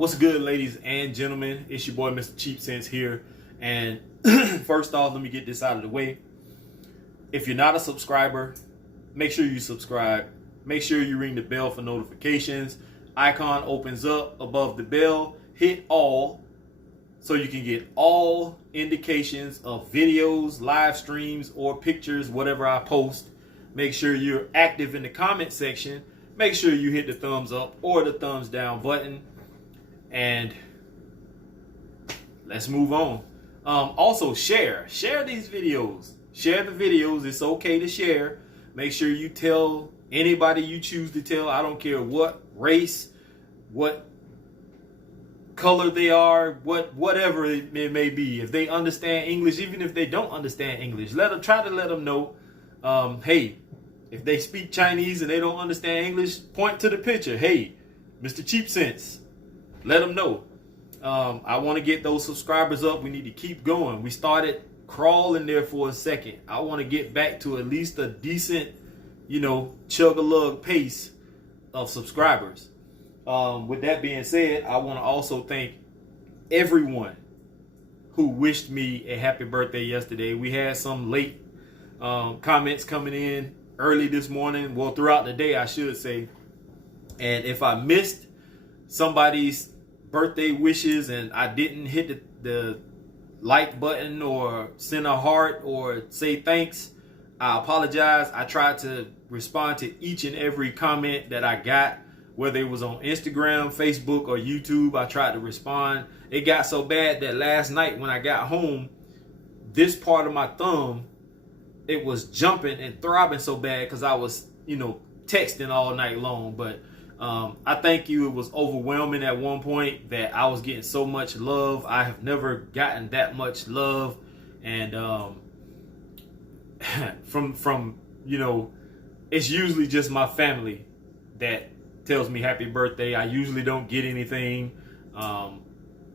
What's good, ladies and gentlemen? It's your boy, Mr. Cheap Sense here. And first off, let me get this out of the way. If you're not a subscriber, make sure you subscribe. Make sure you ring the bell for notifications. Icon opens up above the bell. Hit all so you can get all indications of videos, live streams, or pictures, whatever I post. Make sure you're active in the comment section. Make sure you hit the thumbs up or the thumbs down button. And let's move on. Also, share these videos. Share the videos. It's okay to share. Make sure you tell anybody you choose to tell. I don't care what race, what color they are, whatever it may be. If they understand English, even if they don't understand English, try to let them know. Hey, if they speak Chinese and they don't understand English, point to the picture. Hey, Mr. Cheap Sense, let them know. I want to get those subscribers up. We need to keep going. We started crawling there for a second. I want to get back to at least a decent, chug-a-lug pace of subscribers. With that being said, I want to also thank everyone who wished me a happy birthday yesterday. We had some late comments coming in early this morning. Well, throughout the day, I should say. And if I missed somebody's birthday wishes and I didn't hit the like button or send a heart or say thanks, I apologize. I tried to respond to each and every comment that I got, whether it was on Instagram, Facebook, or YouTube. I tried to respond. It got so bad that last night when I got home, this part of my thumb, it was jumping and throbbing so bad because I was, texting all night long. But I thank you. It was overwhelming at one point that I was getting so much love. I have never gotten that much love. And from it's usually just my family that tells me happy birthday. I usually don't get anything.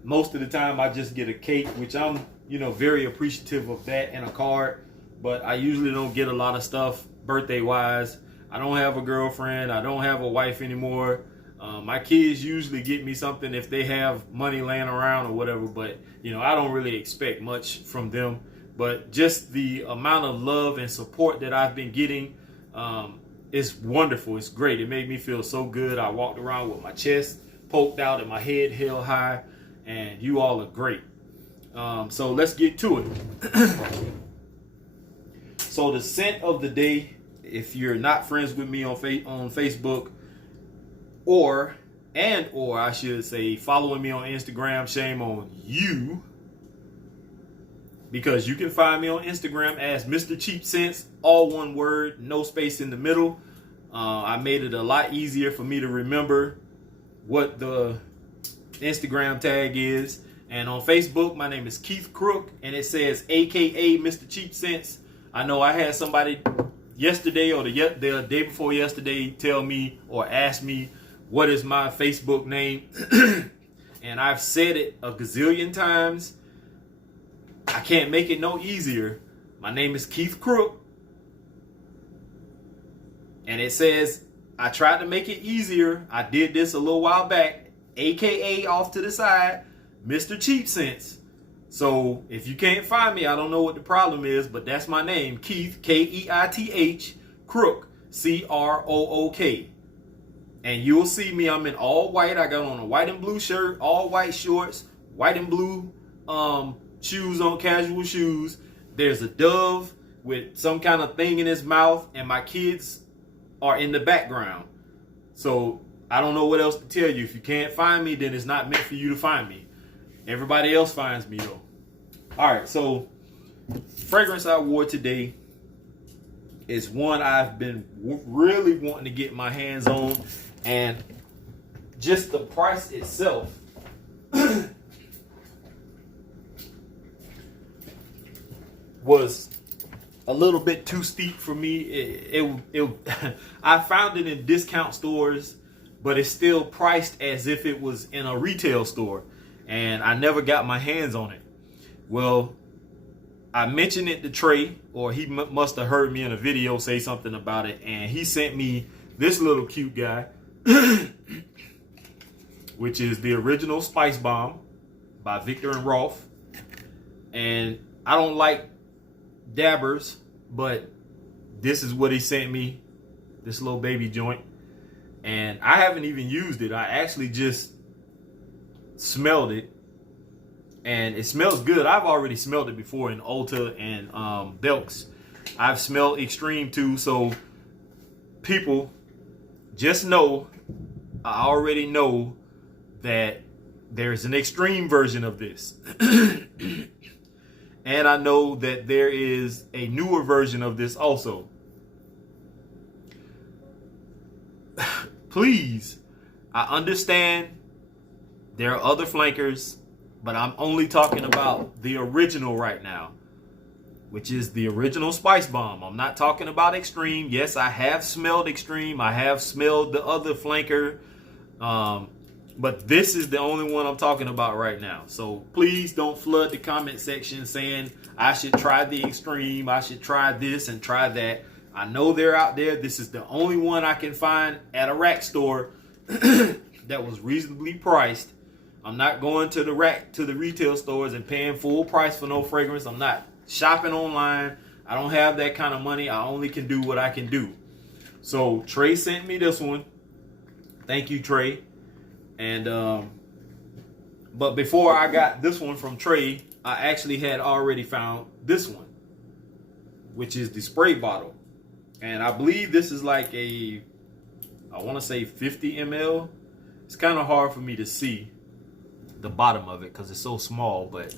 Most of the time I just get a cake, which I'm, very appreciative of that, and a card. But I usually don't get a lot of stuff birthday wise. I don't have a girlfriend. I don't have a wife anymore. My kids usually get me something if they have money laying around or whatever. But, I don't really expect much from them. But just the amount of love and support that I've been getting is wonderful. It's great. It made me feel so good. I walked around with my chest poked out and my head held high. And you all are great. So let's get to it. So the scent of the day, if you're not friends with me on Facebook, or I should say following me on Instagram, shame on you, because you can find me on Instagram as Mr. Cheap Sense, all one word, no space in the middle. I made it a lot easier for me to remember what the Instagram tag is. And on Facebook, my name is Keith Crook, and it says AKA Mr. Cheap Sense. I know I had somebody yesterday or the day before yesterday tell me or ask me what is my Facebook name. And I've said it a gazillion times. I can't make it no easier. My name is Keith Crook. And it says, I tried to make it easier. I did this a little while back. AKA off to the side, Mr. Cheap Sense. So if you can't find me, I don't know what the problem is, but that's my name, Keith, Keith, Crook, Crook. And you'll see me, I'm in all white. I got on a white and blue shirt, all white shorts, white and blue shoes on, casual shoes. There's a dove with some kind of thing in his mouth, and my kids are in the background. So I don't know what else to tell you. If you can't find me, then it's not meant for you to find me. Everybody else finds me though. All right, so fragrance I wore today is one I've been really wanting to get my hands on, and just the price itself was a little bit too steep for me. I found it in discount stores, but it's still priced as if it was in a retail store, and I never got my hands on it. Well, I mentioned it to Trey, or he must have heard me in a video say something about it, and he sent me this little cute guy. which is the original Spicebomb by Victor and Rolf. And I don't like dabbers, but this is what he sent me, this little baby joint. And I haven't even used it. I actually just smelled it, and it smells good. I've already smelled it before in Ulta and Belks. I've smelled Extreme too, so people just know, I already know that there's an extreme version of this. And I know that there is a newer version of this also. Please, I understand there are other flankers, but I'm only talking about the original right now, which is the original Spicebomb. I'm not talking about Extreme. Yes, I have smelled Extreme. I have smelled the other flanker. But this is the only one I'm talking about right now. So please don't flood the comment section saying I should try the Extreme, I should try this and try that. I know they're out there. This is the only one I can find at a rack store that was reasonably priced. I'm not going to the retail stores and paying full price for no fragrance. I'm not shopping online. I don't have that kind of money. I only can do what I can do. So Trey sent me this one. Thank you, Trey. And but before I got this one from Trey, I actually had already found this one, which is the spray bottle. And I believe this is like I want to say 50 ml. It's kind of hard for me to see the bottom of it because it's so small, but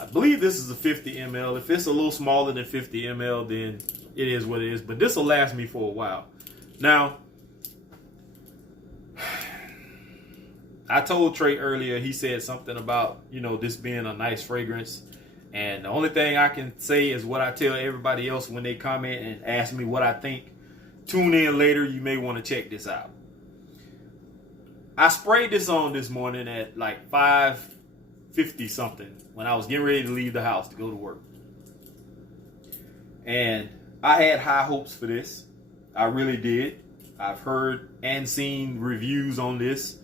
I believe this is a 50 ml. If it's a little smaller than 50 ml, then it is what it is. But this will last me for a while. Now, I told Trey earlier, he said something about, this being a nice fragrance. And the only thing I can say is what I tell everybody else when they comment and ask me what I think. Tune in later. You may want to check this out. I sprayed this on this morning at like 5:50 something when I was getting ready to leave the house to go to work. And I had high hopes for this. I really did. I've heard and seen reviews on this,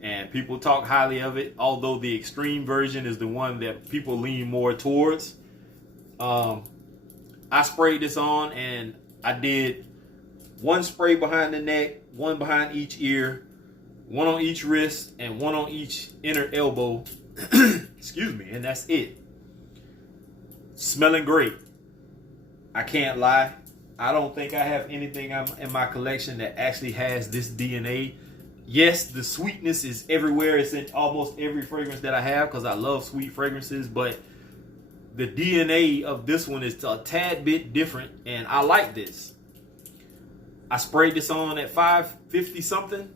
and people talk highly of it, although the extreme version is the one that people lean more towards. I sprayed this on, and I did one spray behind the neck, one behind each ear, one on each wrist, and one on each inner elbow. Excuse me, and that's it. Smelling great. I can't lie. I don't think I have anything in my collection that actually has this DNA. Yes, the sweetness is everywhere. It's in almost every fragrance that I have because I love sweet fragrances, but the DNA of this one is a tad bit different, and I like this. I sprayed this on at 5:50 something.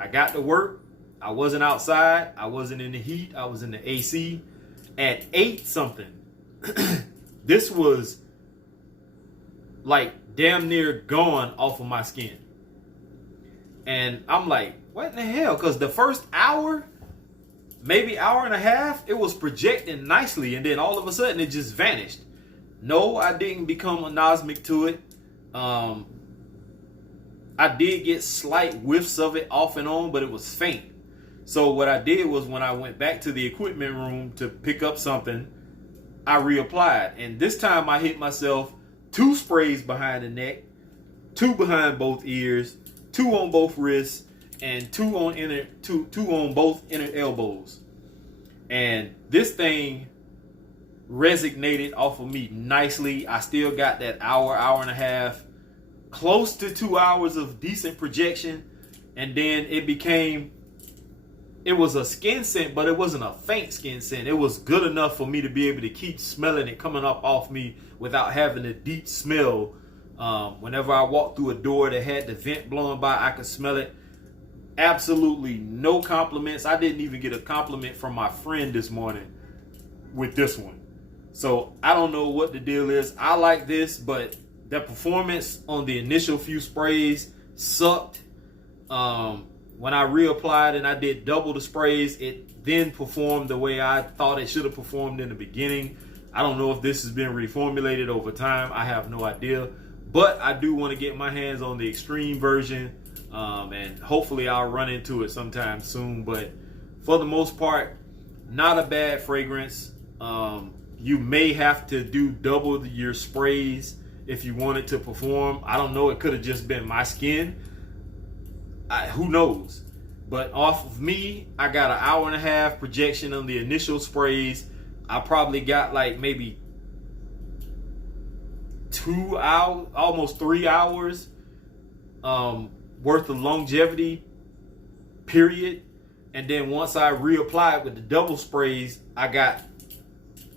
I got to work. I wasn't outside. I wasn't in the heat. I was in the AC. At 8 something, this was like damn near gone off of my skin. And I'm like, what in the hell? Because the first hour, maybe hour and a half, it was projecting nicely, and then all of a sudden it just vanished. No, I didn't become anosmic to it. I did get slight whiffs of it off and on, but it was faint. So what I did was when I went back to the equipment room to pick up something, I reapplied. And this time I hit myself 2 sprays behind the neck, 2 behind both ears, 2 on both wrists, and 2 on both inner elbows. And this thing resonated off of me nicely. I still got that hour and a half, close to 2 hours of decent projection. And then it was a skin scent, but it wasn't a faint skin scent. It was good enough for me to be able to keep smelling it coming up off me without having a deep smell. Whenever I walked through a door that had the vent blowing by, I could smell it. Absolutely no compliments. I didn't even get a compliment from my friend this morning with this one. So I don't know what the deal is. I like this, but the performance on the initial few sprays sucked. When I reapplied and I did double the sprays, it then performed the way I thought it should have performed in the beginning. I don't know if this has been reformulated over time. I have no idea. But I do want to get my hands on the extreme version. And hopefully I'll run into it sometime soon. But for the most part, not a bad fragrance. You may have to do double your sprays if you want it to perform. I don't know. It could have just been my skin. Who knows? But off of me, I got an hour and a half projection on the initial sprays. I probably got like maybe 2 hours, almost 3 hours worth of longevity, period. And then once I reapplied with the double sprays, I got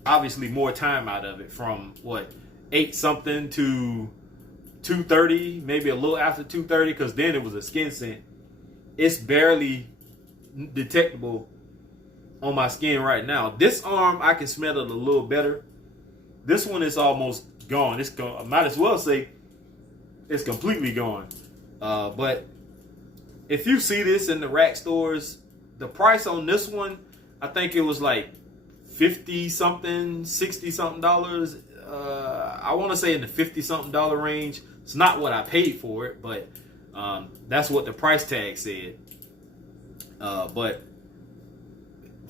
obviously more time out of it, from what, 8 something to 2:30, maybe a little after 2:30, because then it was a skin scent. It's barely detectable on my skin right now. This arm, I can smell it a little better. This one is almost gone. It's gone. I might as well say it's completely gone. But if you see this in the rack stores, the price on this one, I think it was like 50 something, 60 something dollars. I want to say in the 50 something dollar range. It's not what I paid for it, but that's what the price tag said. But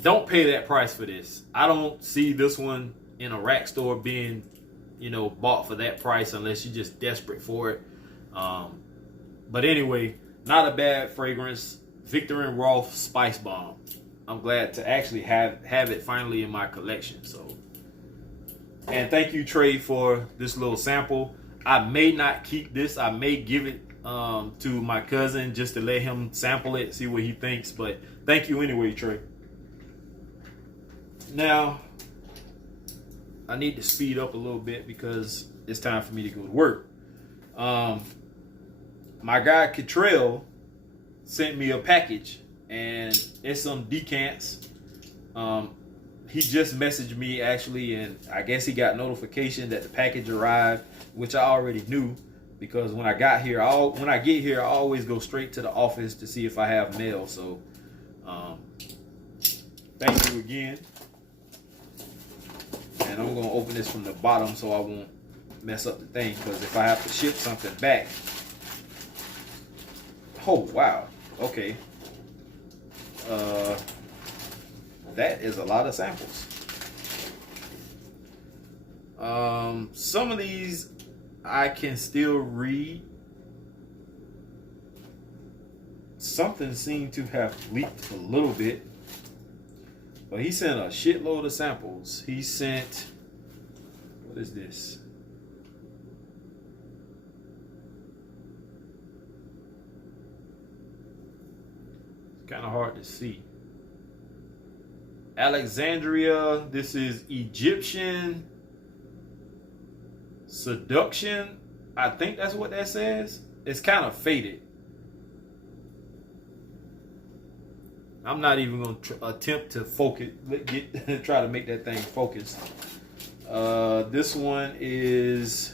don't pay that price for this. I don't see this one in a rack store being, bought for that price unless you're just desperate for it. But anyway, not a bad fragrance. Viktor and Rolf Spicebomb. I'm glad to actually have it finally in my collection. So, and thank you, Trey, for this little sample. I may not keep this. I may give it to my cousin just to let him sample it, see what he thinks. But thank you anyway, Trey. Now, I need to speed up a little bit because it's time for me to go to work. My guy Catrell sent me a package, and it's some decants. He just messaged me actually, and I guess he got notification that the package arrived, which I already knew, because when I get here, I always go straight to the office to see if I have mail. So, thank you again. And I'm gonna open this from the bottom so I won't mess up the thing, because if I have to ship something back. Oh wow, okay. That is a lot of samples. Some of these I can still read. Something seemed to have leaked a little bit. But he sent a shitload of samples. He sent, what is this? It's kind of hard to see. Alexandria, this is Egyptian Seduction. I think that's what that says. It's kind of faded. I'm not even going to attempt to focus, try to make that thing focused. This one is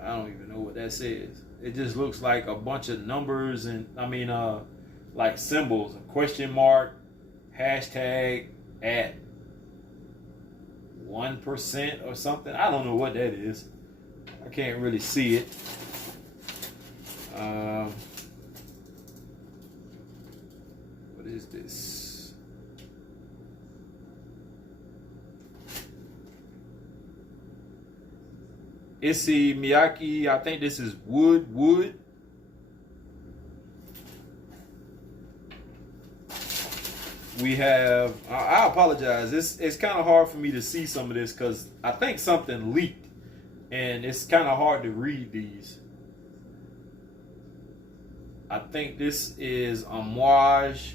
I don't even know what that says. It just looks like a bunch of numbers and like symbols, a question mark, hashtag at 1% or something. I don't know what that is. I can't really see it. What is this? Issey Miyake. I think this is wood. We have, I apologize. It's kind of hard for me to see some of this because I think something leaked and it's kind of hard to read these. I think this is Amouage.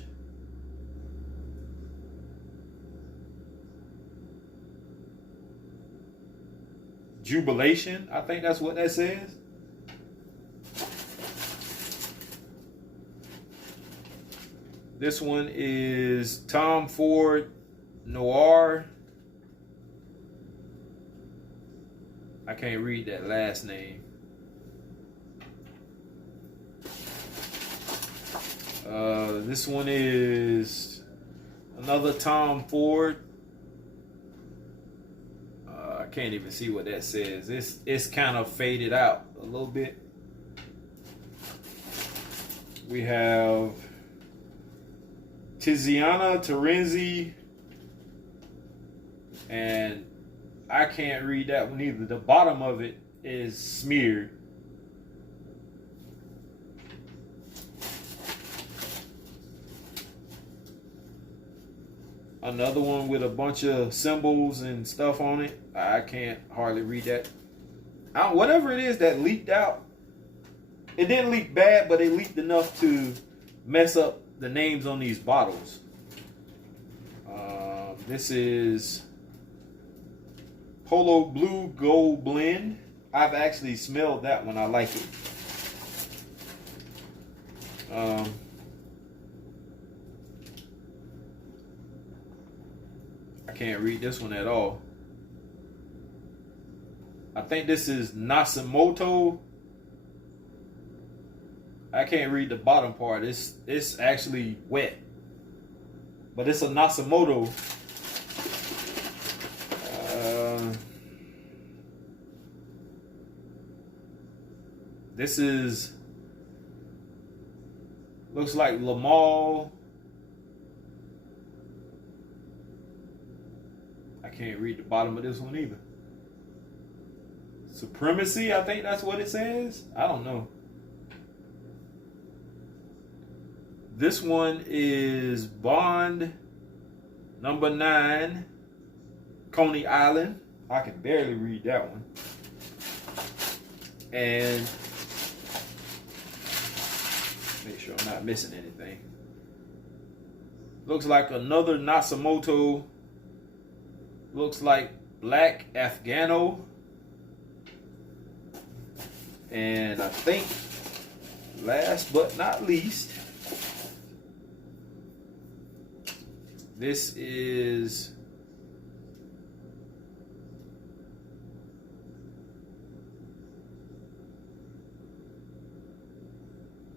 Jubilation. I think that's what that says. This one is Tom Ford Noir. I can't read that last name. This one is another Tom Ford. I can't even see what that says. It's kind of faded out a little bit. We have Tiziana Terenzi, and I can't read that one either. The bottom of it is smeared. Another one with a bunch of symbols and stuff on it. I can't hardly read that. Whatever it is that leaked out, it didn't leak bad, but it leaked enough to mess up the names on these bottles. This is Polo Blue Gold Blend. I've actually smelled that one. I like it. I can't read this one at all. I think this is Nasimoto. I can't read the bottom part. It's actually wet, but it's a Nasimoto. This is, looks like Lamal. I can't read the bottom of this one either. Supremacy, I think that's what it says. I don't know. This one is Bond number 9, Coney Island. I can barely read that one. And make sure I'm not missing anything. Looks like another Nasimoto. Looks like Black Afghano. And I think last but not least, this is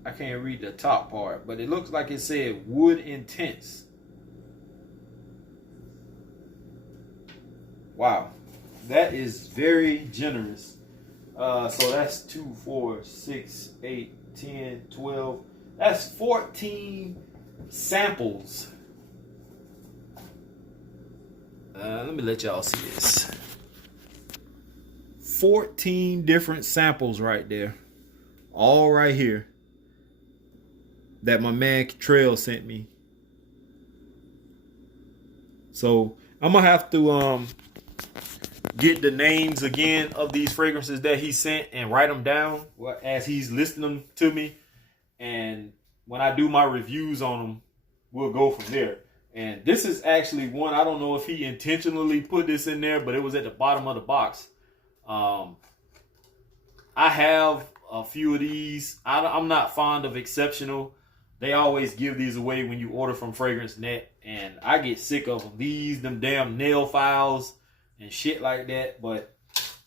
I can't read the top part, but it looks like it said Wood Intense. Wow, that is very generous. So that's 2, 4, 6, 8, 10, 12. That's 14 samples. Let me let y'all see this. 14 different samples right there. All right here. That my man Trail sent me. So I'm gonna have to get the names again of these fragrances that he sent and write them down as he's listing them to me. And when I do my reviews on them, we'll go from there. And this is actually one, I don't know if he intentionally put this in there, but it was at the bottom of the box. I have a few of these. I'm not fond of Exceptional. They always give these away when you order from Fragrance Net, and I get sick of them. Them damn nail files and shit like that. But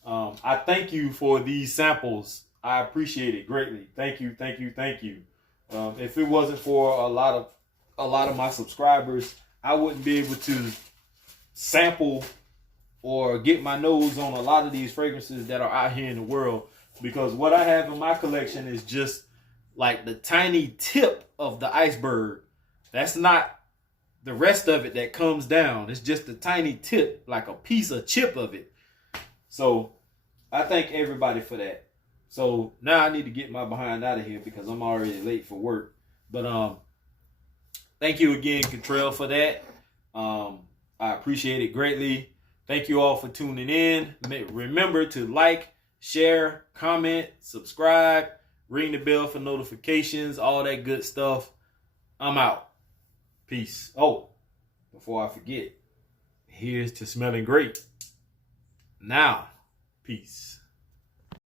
I thank you for these samples. I appreciate it greatly. Thank you, thank you, thank you. If it wasn't for a lot of my subscribers, I wouldn't be able to sample or get my nose on a lot of these fragrances that are out here in the world, because what I have in my collection is just like the tiny tip of the iceberg. That's not the rest of it that comes down. It's just the tiny tip, like a piece of chip of it. So I thank everybody for that. So now I need to get my behind out of here because I'm already late for work. But thank you again, Cottrell, for that. I appreciate it greatly. Thank you all for tuning in. Remember to like, share, comment, subscribe, ring the bell for notifications, all that good stuff. I'm out. Peace. Oh, before I forget, here's to smelling great. Now, peace.